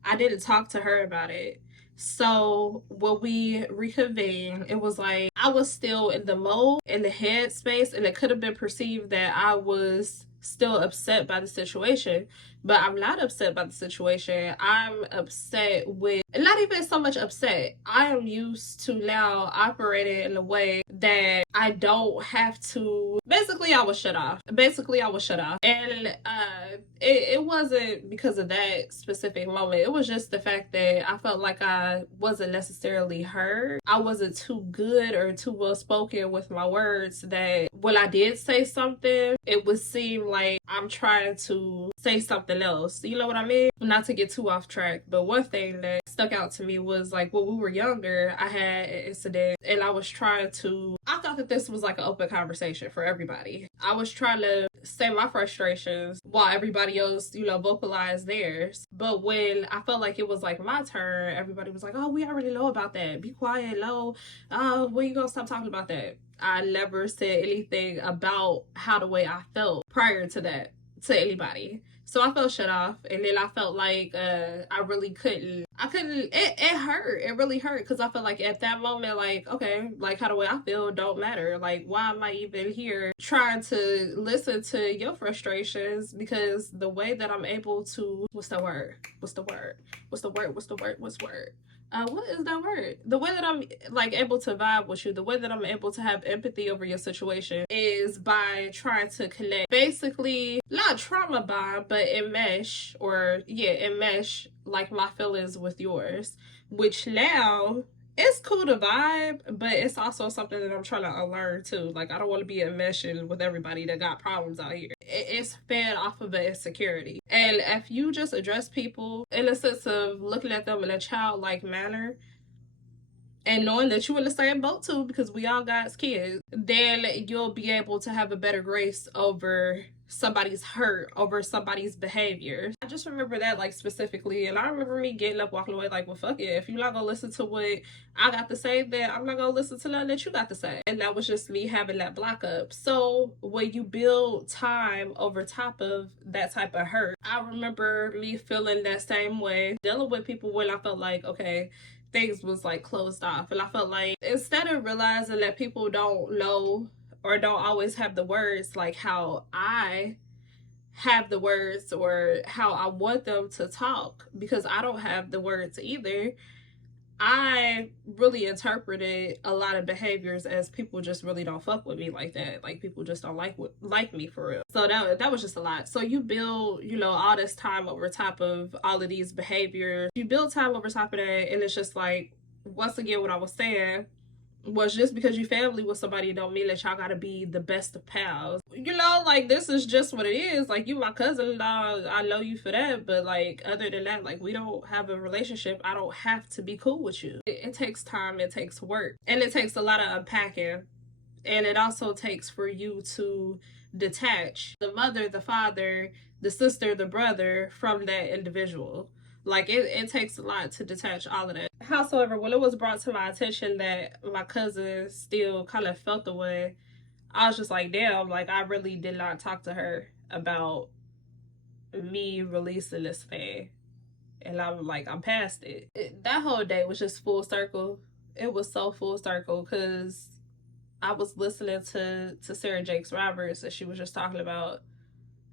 I didn't talk to her about it. So when we reconvened, it was like I was still in the mode, in the head space, and it could have been perceived that I was still upset by the situation. But I'm not upset by the situation. I'm upset with, not even so much upset. I am used to now operating in a way that I don't have to. Basically, I was shut off. And it wasn't because of that specific moment. It was just the fact that I felt like I wasn't necessarily heard. I wasn't too good or too well spoken with my words, that when I did say something, it would seem like I'm trying to say something else. You know what I mean? Not to get too off track, but one thing that stuck out to me was like when we were younger, I had an incident and I thought that this was like an open conversation for everybody. I was trying to say my frustrations while everybody else, vocalized theirs. But when I felt like it was like my turn, everybody was like, oh, we already know about that. Be quiet, low. When you gonna stop talking about that? I never said anything about how the way I felt prior to that to anybody. So I felt shut off, and then I felt like I really couldn't. It hurt. It really hurt because I felt like at that moment, like, okay, like how the way I feel don't matter. Like, why am I even here trying to listen to your frustrations? Because the way that I'm able to, what is that word? What is that word? The way that I'm like able to vibe with you, the way that I'm able to have empathy over your situation is by trying to connect. Basically, not trauma bond, but enmesh like my feelings with yours. Which now it's cool to vibe, but it's also something that I'm trying to unlearn too. Like, I don't want to be enmeshing with everybody that got problems out here. It's fed off of an insecurity. And if you just address people in a sense of looking at them in a childlike manner, and knowing that you're in the same boat too, because we all God's kids, then you'll be able to have a better grace over somebody's hurt, over somebody's behavior. I just remember that like specifically, and I remember me getting up, walking away like, well, fuck it. If you're not gonna listen to what I got to say, then I'm not gonna listen to nothing that you got to say. And that was just me having that block up. So when you build time over top of that type of hurt, I remember me feeling that same way, dealing with people when I felt like, okay, things was like closed off. And I felt like instead of realizing that people don't know or don't always have the words like how I have the words or how I want them to talk, because I don't have the words either, I really interpreted a lot of behaviors as people just really don't fuck with me like that. Like, people just don't like me for real. So that was just a lot. So you build, all this time over top of all of these behaviors. You build time over top of that, and it's just like, once again, what I was saying was, just because you family with somebody don't mean that y'all gotta be the best of pals. Like, this is just what it is. Like, you my cousin, I know you for that, but like, other than that, like, we don't have a relationship. I don't have to be cool with you. It takes time, it takes work, and it takes a lot of unpacking, and it also takes for you to detach the mother, the father, the sister, the brother from that individual. Like, it takes a lot to detach all of that. Howsoever, when it was brought to my attention that my cousin still kind of felt the way, I was just like, damn, like, I really did not talk to her about me releasing this thing. And I'm past it. That whole day was just full circle. It was so full circle, because I was listening to Sarah Jakes Roberts, and she was just talking about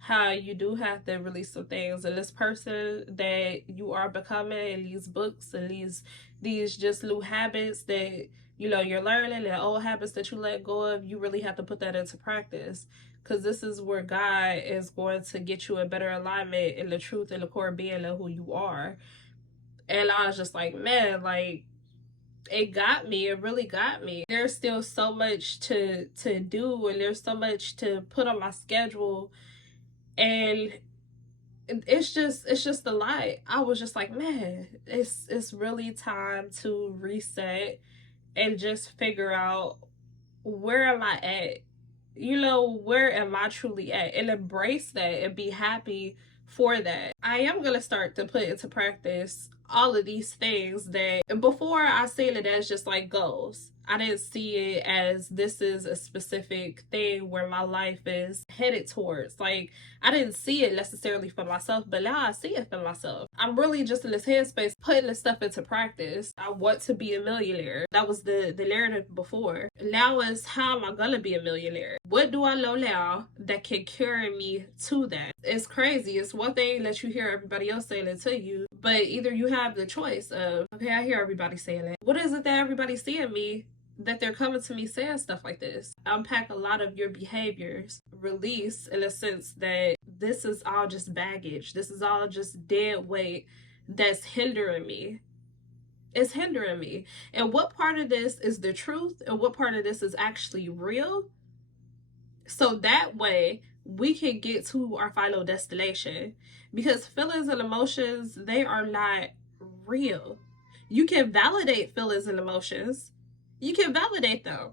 how you do have to release some things, and this person that you are becoming, and these books and these just new habits that you're learning, and old habits that you let go of, you really have to put that into practice, because this is where God is going to get you a better alignment in the truth and the core being of who you are. And I was just like, man, like, it got me. It really got me. There's still so much to do, and there's so much to put on my schedule, and it's just a lot. I was just like, man, it's really time to reset and just figure out, where am I at? Where am I truly at? And embrace that and be happy for that. I am going to start to put into practice all of these things that before I seen it as just like goals. I didn't see it as this is a specific thing where my life is headed towards. Like, I didn't see it necessarily for myself, but now I see it for myself. I'm really just in this headspace putting this stuff into practice. I want to be a millionaire. That was the narrative before. Now is, how am I gonna be a millionaire? What do I know now that can carry me to that? It's crazy. It's one thing that you hear everybody else saying it to you, but either you have the choice of, okay, I hear everybody saying it. What is it that everybody's seeing me that they're coming to me saying stuff like this? Unpack a lot of your behaviors. Release in a sense that this is all just baggage. This is all just dead weight that's hindering me. It's hindering me. And what part of this is the truth and what part of this is actually real? So that way we can get to our final destination. Because feelings and emotions, they are not real. You can validate feelings and emotions. You can validate them.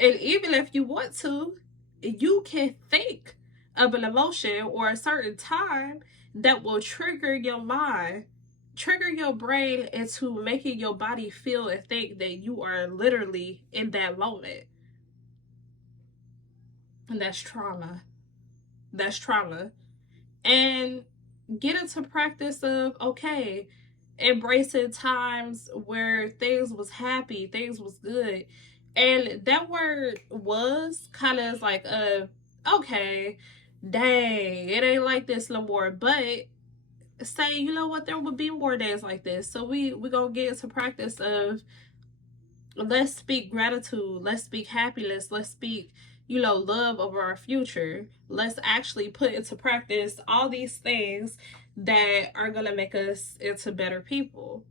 And even if you want to, you can think of an emotion or a certain time that will trigger your mind, trigger your brain into making your body feel and think that you are literally in that moment. And that's trauma. That's trauma. And get into practice of, okay, embracing times where things was happy, things was good. And that word was kind of like okay, dang, it ain't like this no more. But say, you know what, there would be more days like this. So we gonna get into practice of, let's speak gratitude, let's speak happiness, let's speak, you know, love over our future. Let's actually put into practice all these things that are gonna make us into better people.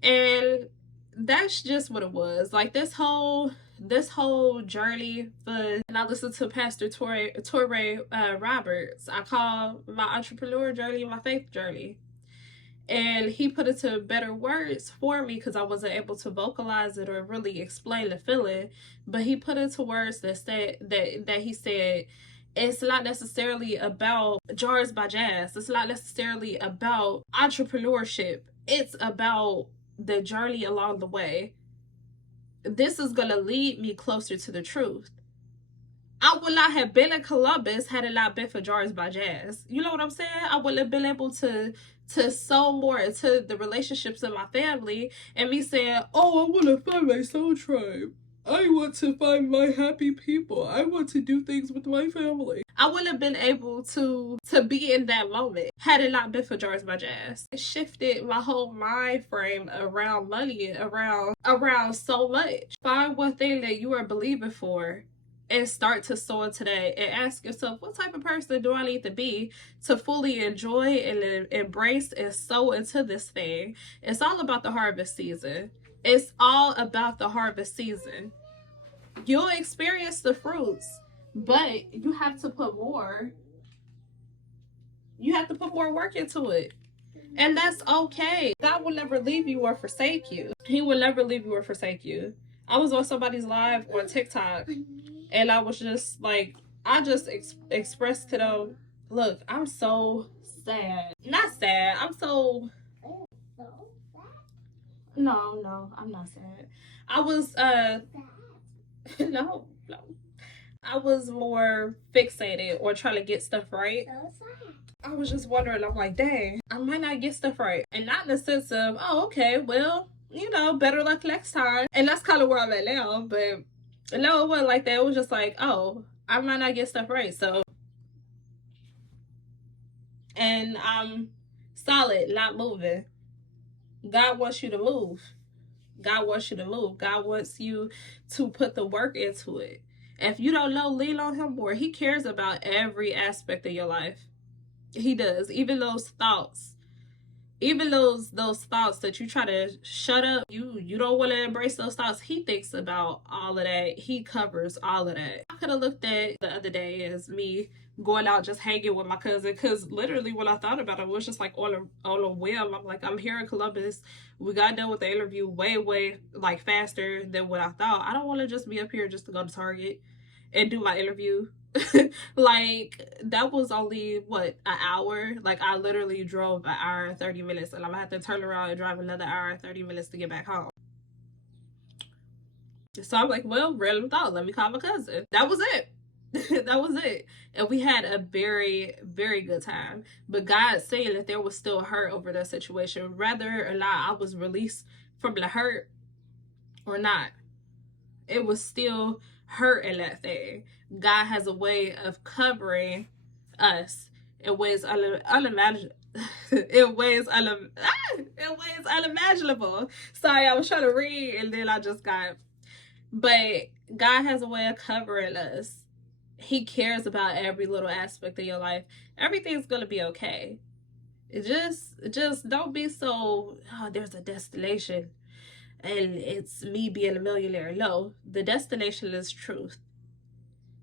And that's just what it was. Like, this whole journey for, and I listened to Pastor Torrey Roberts. I call my entrepreneur journey my faith journey. And he put it to better words for me because I wasn't able to vocalize it or really explain the feeling. But he put it to words that said that he said, it's not necessarily about Jars by Jazz. It's not necessarily about entrepreneurship. It's about the journey along the way. This is going to lead me closer to the truth. I would not have been in Columbus had it not been for Jars by Jazz. You know what I'm saying? I wouldn't have been able to sow more into the relationships in my family, and me saying, oh, I want to find my soul tribe. I want to find my happy people. I want to do things with my family. I wouldn't have been able to be in that moment had it not been for Jars by Jazz. It shifted my whole mind frame around money, around so much. Find one thing that you are believing for and start to sow into that, and ask yourself, what type of person do I need to be to fully enjoy and embrace and sow into this thing? It's all about the harvest season. It's all about the harvest season. You'll experience the fruits, but you have to put more. You have to put more work into it. And that's okay. God will never leave you or forsake you. He will never leave you or forsake you. I was on somebody's live on TikTok, and I was just like, I just expressed to them, look, I'm so sad. Not sad. I'm so... No, I'm not sad. I was, no. I was more fixated or trying to get stuff right. I was just wondering, I'm like, dang, I might not get stuff right. And not in the sense of, oh, okay, well, you know, better luck next time. And that's kind of where I'm at now, but no, it wasn't like that. It was just like, oh, I might not get stuff right, so. And I'm solid, not moving. God wants you to move. God wants you to move. God wants you to put the work into it. If you don't know, lean on him more. He cares about every aspect of your life. He does. Even those thoughts. Even those thoughts that you try to shut up, you don't want to embrace those thoughts. He thinks about all of that. He covers all of that. I could have looked at the other day as me going out just hanging with my cousin, because literally when I thought about it was just like on a whim. I'm like, I'm here in Columbus. We got done with the interview way like faster than what I thought. I don't want to just be up here just to go to Target and do my interview. Like, that was only, what, an hour? Like, I literally drove an hour and 30 minutes, and I'm gonna have to turn around and drive another hour and 30 minutes to get back home. So I'm like, well, random thought, let me call my cousin. That was it. That was it. And we had a very, very good time. But God saying that there was still hurt over that situation, whether or not I was released from the hurt or not, it was still hurt in that thing. God has a way of covering us in ways unimaginable. in ways unimaginable. Sorry, I was trying to read and then I just got. But God has a way of covering us. He cares about every little aspect of your life. Everything's gonna be okay. Just don't be so, oh, there's a destination and it's me being a millionaire. No, the destination is truth.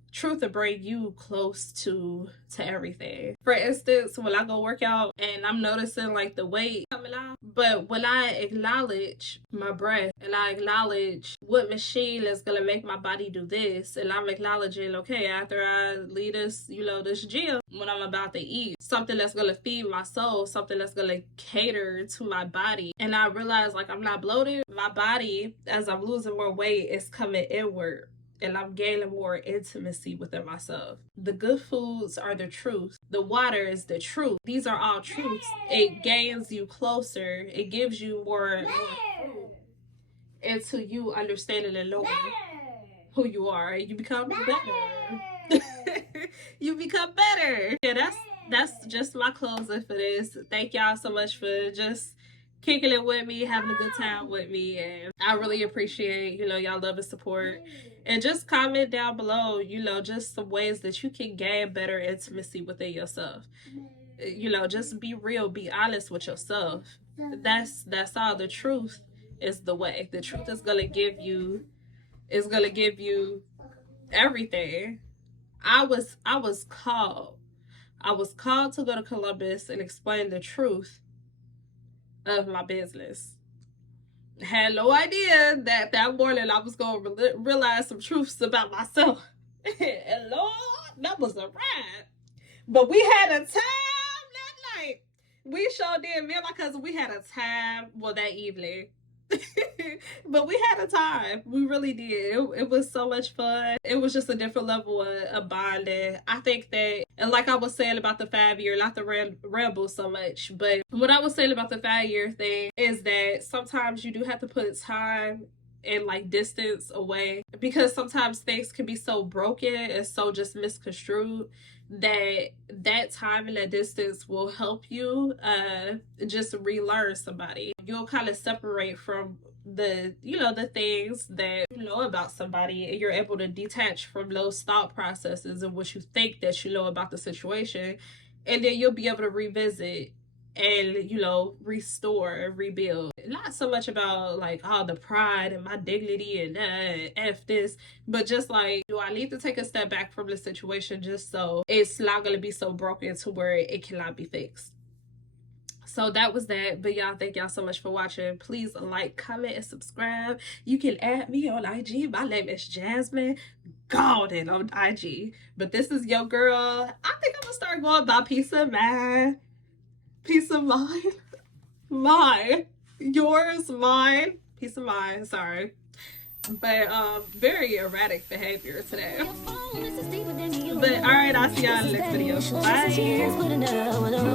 Truth will bring you close to everything. For instance, when I go work out and I'm noticing like the weight coming out, but when I acknowledge my breath and I acknowledge what machine is gonna make my body do this, and I'm acknowledging, okay, after I leave this, this gym, when I'm about to eat, something that's gonna feed my soul, something that's gonna cater to my body, and I realize like I'm not bloated, my body, as I'm losing more weight, is coming inward. And I'm gaining more intimacy within myself. The good foods are the truth. The water is the truth. These are all truths. It gains you closer. It gives you more into you understanding and knowing who you are. You become better. You become better. Yeah, that's just my closing for this. Thank y'all so much for just kicking it with me, having a good time with me, and I really appreciate y'all love and support. And just comment down below, just some ways that you can gain better intimacy within yourself. Just be real, be honest with yourself. That's all. The truth is the way. The truth is gonna give you everything. I was called to go to Columbus and explain the truth of my business. Had no idea that morning I was going to realize some truths about myself. And Lord, that was a ride. But we had a time that night. We sure did. Me and my cousin, we had a time, well, that evening. But we had a time. We really did. It was so much fun. It was just a different level of bonding. I think that, and like I was saying about the 5-year, not to ramble so much, but what I was saying about the 5-year thing is that sometimes you do have to put time and like distance away, because sometimes things can be so broken and so just misconstrued that time and that distance will help you just relearn somebody. You'll kind of separate from the the things that you know about somebody, and you're able to detach from those thought processes and what you think that you know about the situation, and then you'll be able to revisit and restore and rebuild. Not so much about like the pride and my dignity and F this, but just like, do I need to take a step back from the situation just so it's not going to be so broken to where it cannot be fixed. So that was that. But y'all, thank y'all so much for watching. Please like, comment, and subscribe. You can add me on IG. My name is Jasmine Golden on IG. But this is your girl. I think I'm gonna start going by Peace of Mind. Peace of mind. Mine. Yours, mine. Peace of mind. Sorry. But very erratic behavior today. But alright, I'll see y'all in the next video. Bye.